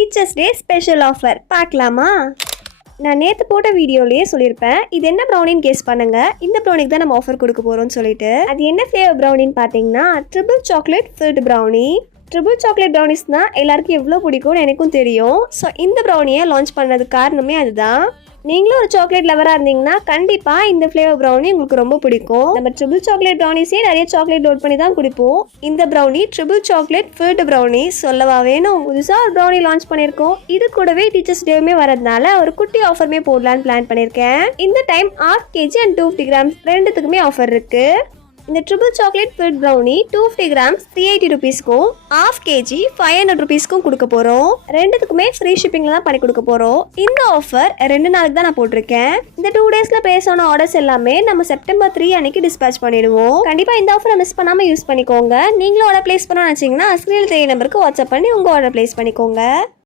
Teachers day special offer பார்க்கலாமா? நான் நேற்று போட்ட வீடியோலேயே சொல்லியிருப்பேன் இது என்ன ப்ரௌனின்னு கெஸ் பண்ணுங்க. இந்த ப்ரௌனிக்கு தான் நம்ம ஆஃபர் கொடுக்க போகிறோம்னு சொல்லிட்டு. அது என்ன ஃப்ளேவர் ப்ரௌனின்னு பார்த்தீங்கன்னா triple chocolate filled brownie. Triple chocolate ப்ரௌனிஸ்னால் எல்லாருக்கும் எவ்வளோ பிடிக்கும்னு எனக்கும் தெரியும். ஸோ இந்த ப்ரௌனியை லான்ச் பண்ணதுக்கு காரணமே அதுதான். நீங்களும் ஒரு சாக்லேட் லவராக இருந்தீங்கன்னா கண்டிப்பாக இந்த ஃப்ளேவர் ப்ரௌனி உங்களுக்கு ரொம்ப பிடிக்கும். நம்ம ட்ரிபிள் சாக்லேட் ப்ரௌனிஸே நிறைய சாக்லேட் லோட் பண்ணி தான் குடிப்போம். இந்த brownie triple chocolate filled brownie சொல்லவா வேணும். புதுசாக ஒரு ப்ரௌனி லான்ச் பண்ணியிருக்கோம். இது கூடவே டீச்சர்ஸ் டேவுமே வரதுனால ஒரு குட்டி ஆஃபருமே போடலான்னு பிளான் பண்ணியிருக்கேன். இந்த டைம் 1/2 kg அண்ட் 250 grams ரெண்டுத்துக்குமே ஆஃபர் இருக்குது. இந்த triple chocolate filled brownie 250 grams 380 rupeesக்கும் 1/2 kg 500 rupeesக்கும் கொடுக்க போகிறோம். ரெண்டுத்துக்குமே ஃப்ரீ ஷிப்பிங்கில் தான் பண்ணி கொடுக்க போகிறோம். இந்த ஆஃபர் 2 நாளுக்கு தான் நான் போட்டிருக்கேன். இந்த 2 daysல பிளேஸ் ஆன ஆர்டர்ஸ் எல்லாமே நம்ம செப்டம்பர் 3 அன்னைக்கு டிஸ்பேச் பண்ணிடுவோம். கண்டிப்பாக இந்த ஆஃபரை மிஸ் பண்ணாமல் யூஸ் பண்ணிக்கோங்க. நீங்களும் ஆர்டர் பிளேஸ் பண்ணணும்னு நினச்சிங்கன்னா ஸ்க்ரீனில் தெரிய நம்பருக்கு வாட்ஸ்அப் பண்ணி உங்கள் ஆர்டர் பிளேஸ் பண்ணிக்கோங்க.